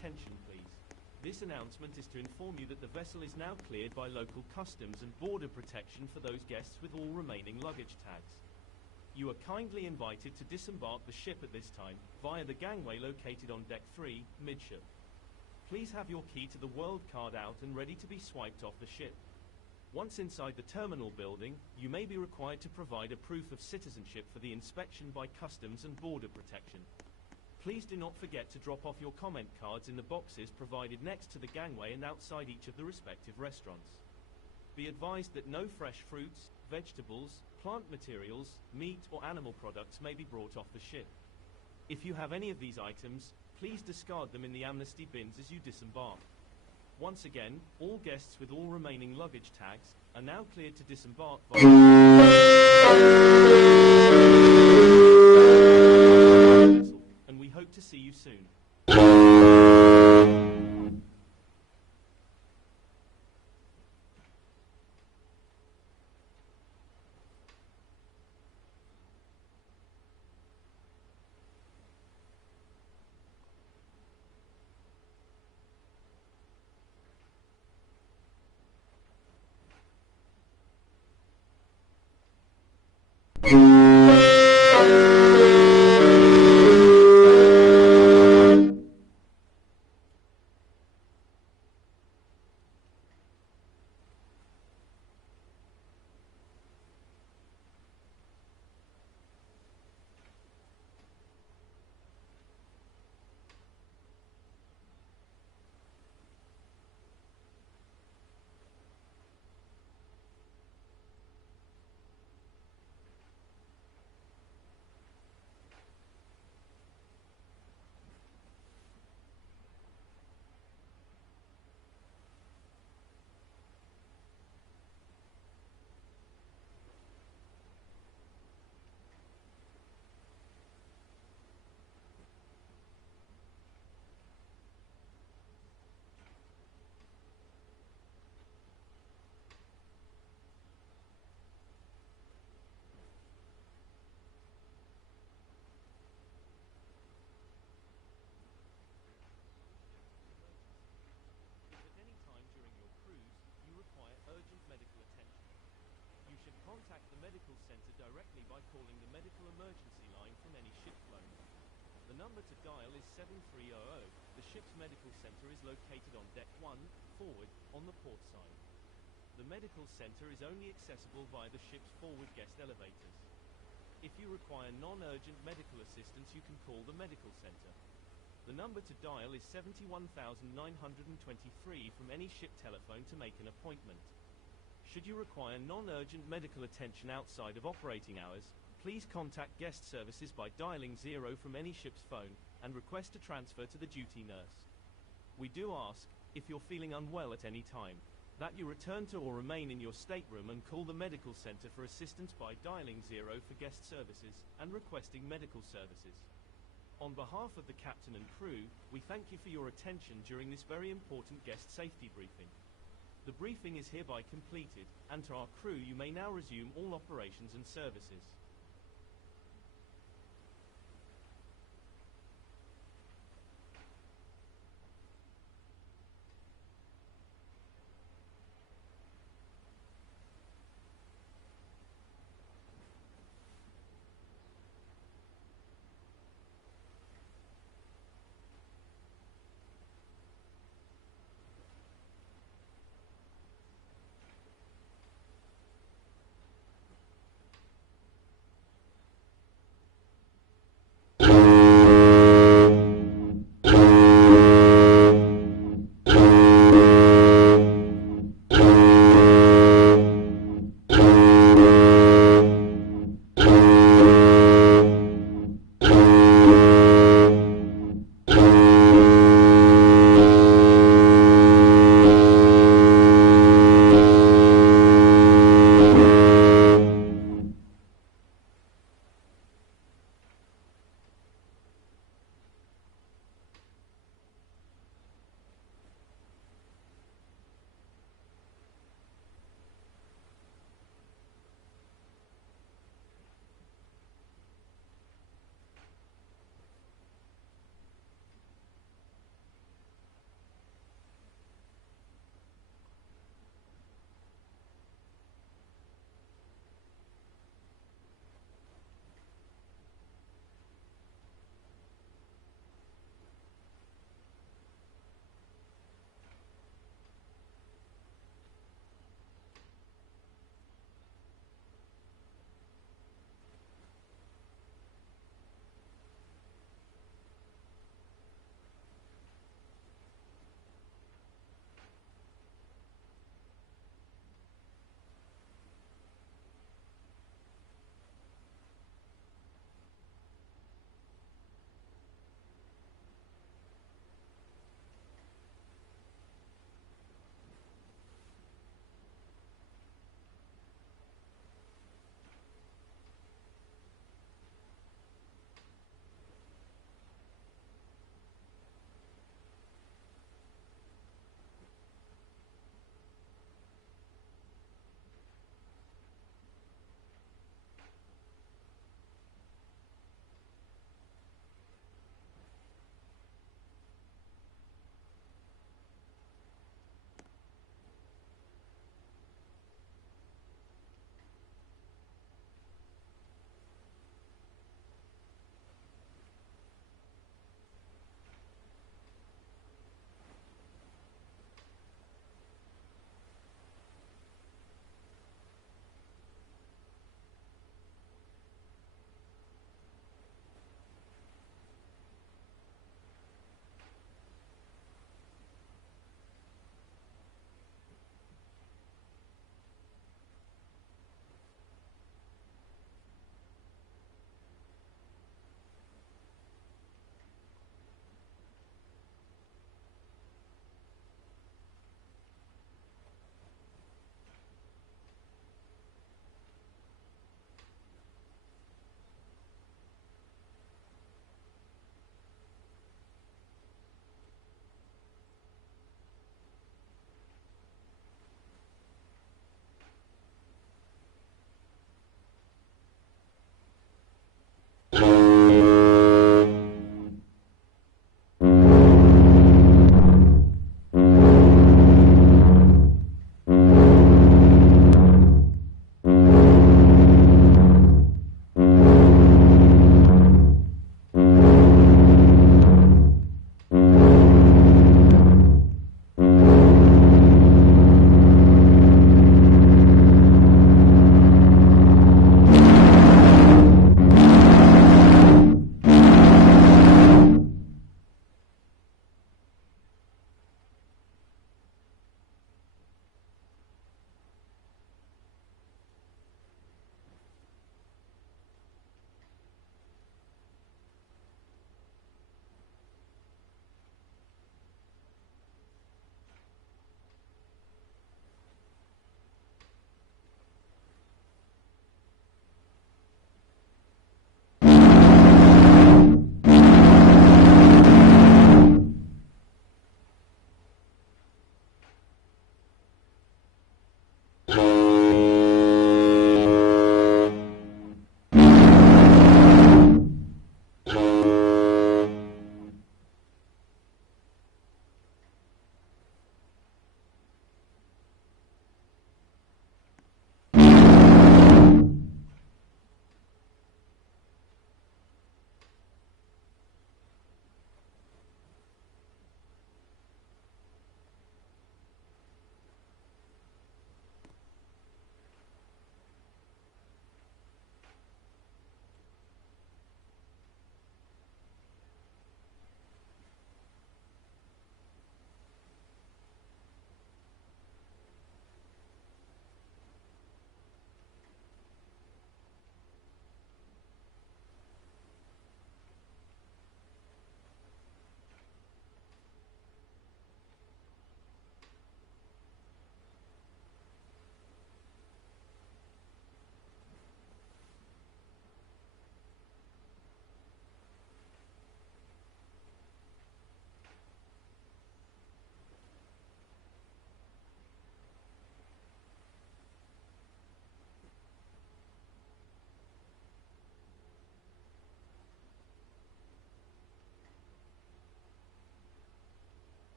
Attention please. This announcement is to inform you that the vessel is now cleared by local customs and border protection for those guests with all remaining luggage tags. You are kindly invited to disembark the ship at this time via the gangway located on deck 3, midship. Please have your key to the world card out and ready to be swiped off the ship. Once inside the terminal building, you may be required to provide a proof of citizenship for the inspection by customs and border protection. Please do not forget to drop off your comment cards in the boxes provided next to the gangway and outside each of the respective restaurants. Be advised that no fresh fruits, vegetables, plant materials, meat or animal products may be brought off the ship. If you have any of these items, please discard them in the amnesty bins as you disembark. Once again, all guests with all remaining luggage tags are now cleared to disembark and we hope to see you soon. Contact the medical center directly by calling the medical emergency line from any ship flown. The number to dial is 7300. The ship's medical center is located on deck 1, forward, on the port side. The medical center is only accessible via the ship's forward guest elevators. If you require non-urgent medical assistance, you can call the medical center. The number to dial is 71923 from any ship telephone to make an appointment. Should you require non-urgent medical attention outside of operating hours, please contact guest services by dialing 0 from any ship's phone and request a transfer to the duty nurse. We do ask, if you're feeling unwell at any time, that you return to or remain in your stateroom and call the medical center for assistance by dialing 0 for guest services and requesting medical services. On behalf of the captain and crew, we thank you for your attention during this very important guest safety briefing. The briefing is hereby completed, and to our crew you may now resume all operations and services.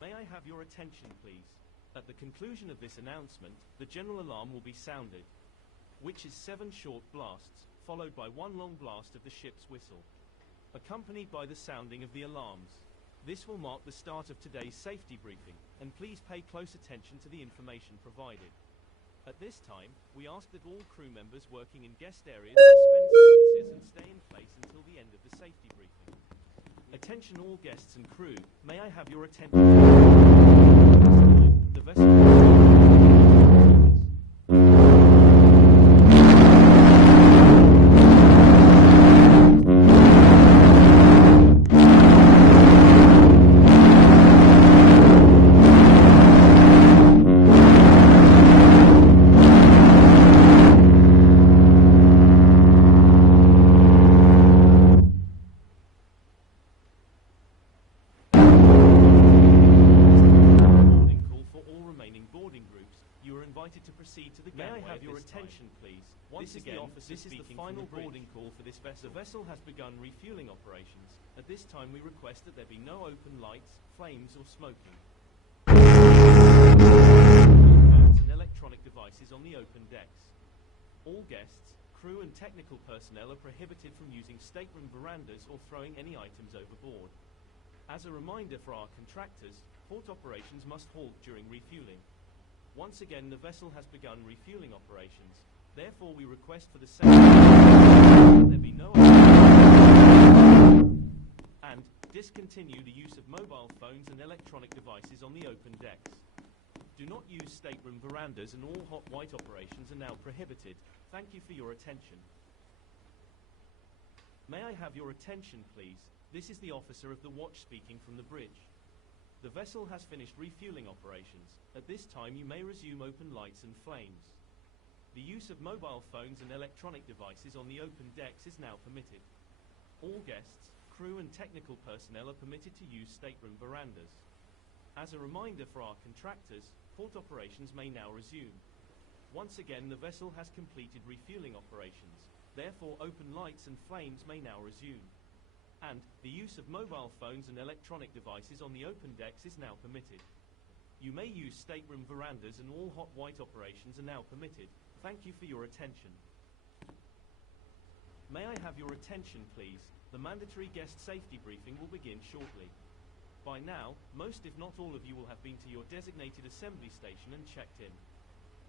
May I have your attention, please? At the conclusion of this announcement, the general alarm will be sounded, which is 7 short blasts, followed by 1 long blast of the ship's whistle, accompanied by the sounding of the alarms. This will mark the start of today's safety briefing, and please pay close attention to the information provided. At this time, we ask that all crew members working in guest areas suspend services and stay in place until the end of the safety briefing. Attention all guests and crew, may I have your attention? The vessel... This is the final boarding call for this vessel. The vessel has begun refueling operations. At this time we request that there be no open lights, flames or smoking. Phones and electronic devices on the open decks. All guests, crew and technical personnel are prohibited from using stateroom verandas or throwing any items overboard. As a reminder for our contractors, port operations must halt during refueling. Once again, the vessel has begun refueling operations. Therefore, we request for the safety there be no and discontinue the use of mobile phones and electronic devices on the open decks. Do not use stateroom verandas, and all hot white operations are now prohibited. Thank you for your attention. May I have your attention, please? This is the officer of the watch speaking from the bridge. The vessel has finished refueling operations. At this time, you may resume open lights and flames. The use of mobile phones and electronic devices on the open decks is now permitted. All guests, crew and technical personnel are permitted to use stateroom verandas. As a reminder for our contractors, port operations may now resume. Once again, the vessel has completed refueling operations. Therefore, open lights and flames may now resume. And the use of mobile phones and electronic devices on the open decks is now permitted. You may use stateroom verandas, and all hot white operations are now permitted. Thank you for your attention. May I have your attention, please? The mandatory guest safety briefing will begin shortly. By now, most if not all of you will have been to your designated assembly station and checked in.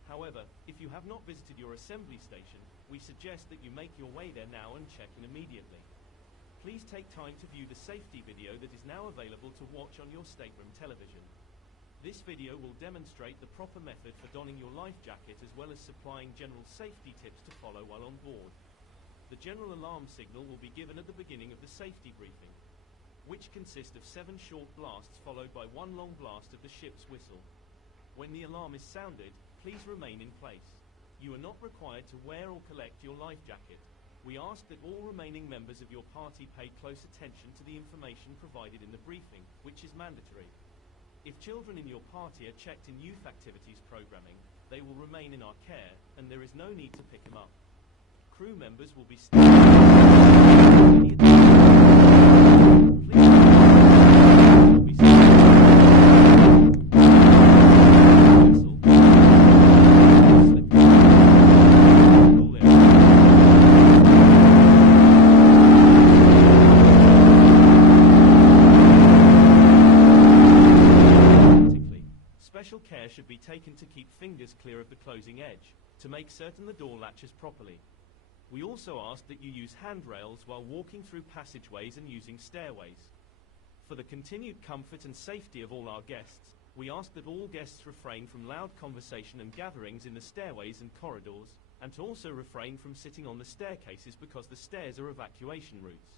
However, if you have not visited your assembly station, we suggest that you make your way there now and check in immediately. Please take time to view the safety video that is now available to watch on your stateroom television. This video will demonstrate the proper method for donning your life jacket, as well as supplying general safety tips to follow while on board. The general alarm signal will be given at the beginning of the safety briefing, which consists of 7 short blasts followed by 1 long blast of the ship's whistle. When the alarm is sounded, please remain in place. You are not required to wear or collect your life jacket. We ask that all remaining members of your party pay close attention to the information provided in the briefing, which is mandatory. If children in your party are checked in youth activities programming, they will remain in our care, and there is no need to pick them up. Crew members will be should be taken to keep fingers clear of the closing edge, to make certain the door latches properly. We also ask that you use handrails while walking through passageways and using stairways. For the continued comfort and safety of all our guests, we ask that all guests refrain from loud conversation and gatherings in the stairways and corridors, and to also refrain from sitting on the staircases, because the stairs are evacuation routes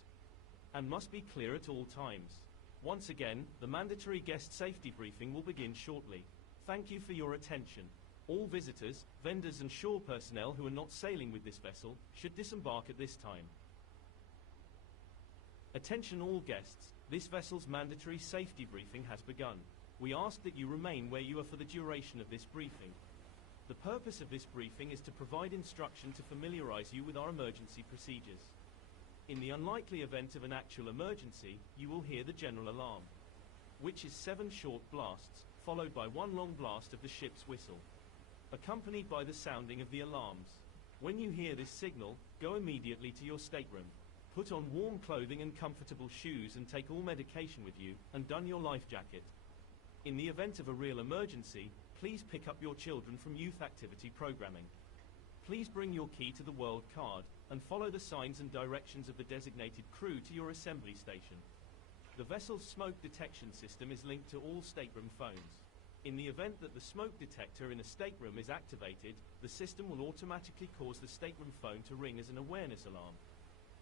and must be clear at all times. Once again, the mandatory guest safety briefing will begin shortly. Thank you for your attention. All visitors, vendors and shore personnel who are not sailing with this vessel should disembark at this time. Attention all guests, this vessel's mandatory safety briefing has begun. We ask that you remain where you are for the duration of this briefing. The purpose of this briefing is to provide instruction to familiarize you with our emergency procedures. In the unlikely event of an actual emergency, you will hear the general alarm. which is 7 short blasts, followed by 1 long blast of the ship's whistle, accompanied by the sounding of the alarms. When you hear this signal, go immediately to your stateroom. Put on warm clothing and comfortable shoes and take all medication with you, and don your life jacket. In the event of a real emergency, please pick up your children from youth activity programming. Please bring your key to the world card, and follow the signs and directions of the designated crew to your assembly station. The vessel's smoke detection system is linked to all stateroom phones. In the event that the smoke detector in a stateroom is activated, the system will automatically cause the stateroom phone to ring as an awareness alarm.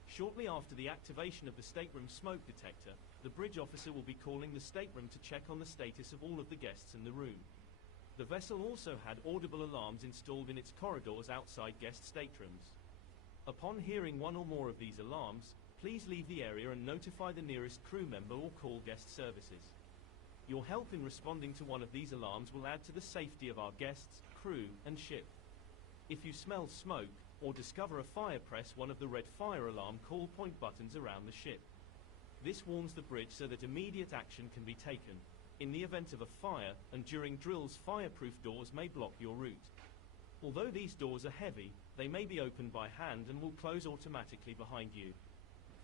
Shortly after the activation of the stateroom smoke detector, the bridge officer will be calling the stateroom to check on the status of all of the guests in the room. The vessel also had audible alarms installed in its corridors outside guest staterooms. Upon hearing one or more of these alarms, please leave the area and notify the nearest crew member or call guest services. Your help in responding to one of these alarms will add to the safety of our guests, crew, and ship. If you smell smoke, or discover a fire, press one of the red fire alarm call point buttons around the ship. This warns the bridge so that immediate action can be taken. In the event of a fire, and during drills, fireproof doors may block your route. Although these doors are heavy, they may be opened by hand and will close automatically behind you.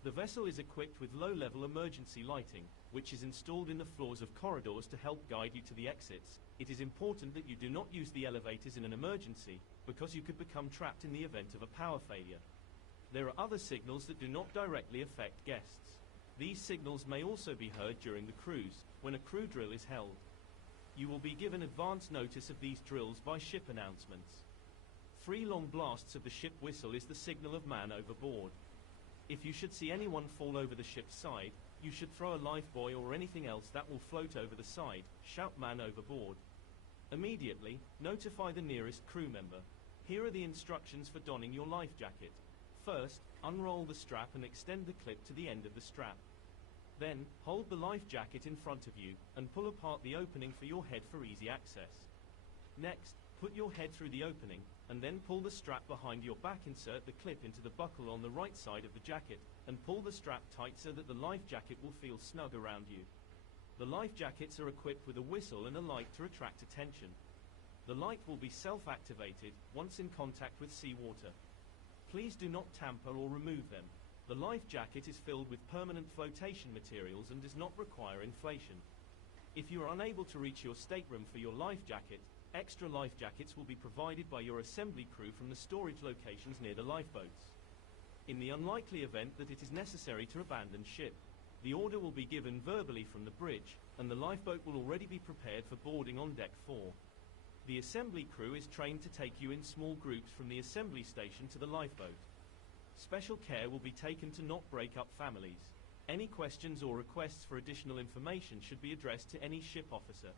The vessel is equipped with low-level emergency lighting, which is installed in the floors of corridors to help guide you to the exits. It is important that you do not use the elevators in an emergency, because you could become trapped in the event of a power failure. There are other signals that do not directly affect guests. These signals may also be heard during the cruise, when a crew drill is held. You will be given advance notice of these drills by ship announcements. 3 long blasts of the ship whistle is the signal of man overboard. If you should see anyone fall over the ship's side, you should throw a lifebuoy or anything else that will float over the side. Shout man overboard. Immediately, notify the nearest crew member. Here are the instructions for donning your life jacket. First, unroll the strap and extend the clip to the end of the strap. Then, hold the life jacket in front of you, and pull apart the opening for your head for easy access. Next, put your head through the opening, and then pull the strap behind your back. Insert the clip into the buckle on the right side of the jacket, and pull the strap tight so that the life jacket will feel snug around you. The life jackets are equipped with a whistle and a light to attract attention. The light will be self-activated once in contact with seawater. Please do not tamper or remove them. The life jacket is filled with permanent flotation materials and does not require inflation. If you are unable to reach your stateroom for your life jacket, extra life jackets will be provided by your assembly crew from the storage locations near the lifeboats. In the unlikely event that it is necessary to abandon ship, the order will be given verbally from the bridge, and the lifeboat will already be prepared for boarding on deck 4. The assembly crew is trained to take you in small groups from the assembly station to the lifeboat. Special care will be taken to not break up families. Any questions or requests for additional information should be addressed to any ship officer.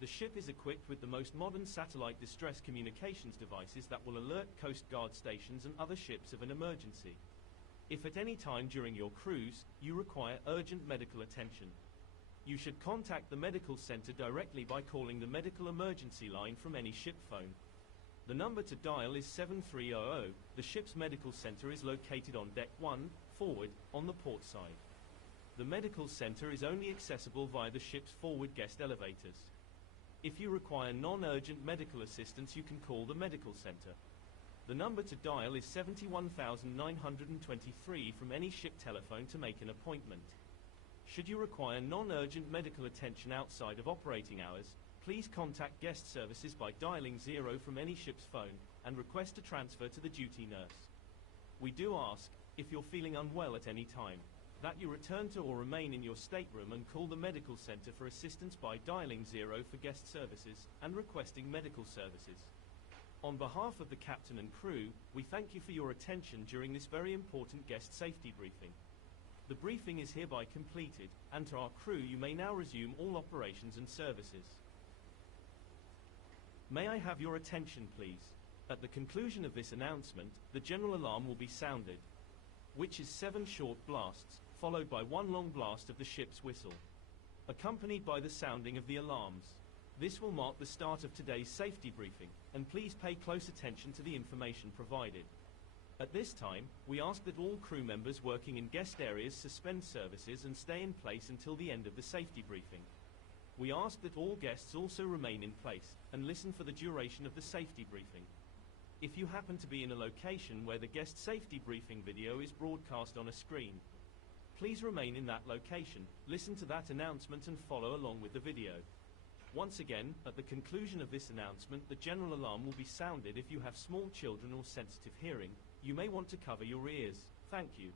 The ship is equipped with the most modern satellite distress communications devices that will alert Coast Guard stations and other ships of an emergency. If at any time during your cruise, you require urgent medical attention, you should contact the medical center directly by calling the medical emergency line from any ship phone. The number to dial is 7300. The ship's medical center is located on deck 1, forward, on the port side. The medical center is only accessible via the ship's forward guest elevators. If you require non-urgent medical assistance, you can call the medical center. The number to dial is 71923 from any ship telephone to make an appointment. Should you require non-urgent medical attention outside of operating hours, please contact guest services by dialing 0 from any ship's phone and request a transfer to the duty nurse. We do ask, if you're feeling unwell at any time, that you return to or remain in your stateroom and call the medical center for assistance by dialing 0 for guest services and requesting medical services. On behalf of the captain and crew, we thank you for your attention during this very important guest safety briefing. The briefing is hereby completed, and to our crew, you may now resume all operations and services. May I have your attention, please? At the conclusion of this announcement, the general alarm will be sounded, which is 7 short blasts, followed by 1 long blast of the ship's whistle, accompanied by the sounding of the alarms. This will mark the start of today's safety briefing, and please pay close attention to the information provided. At this time, we ask that all crew members working in guest areas suspend services and stay in place until the end of the safety briefing. We ask that all guests also remain in place and listen for the duration of the safety briefing. If you happen to be in a location where the guest safety briefing video is broadcast on a screen, please remain in that location, listen to that announcement and follow along with the video. Once again, at the conclusion of this announcement, the general alarm will be sounded. If you have small children or sensitive hearing, you may want to cover your ears. Thank you.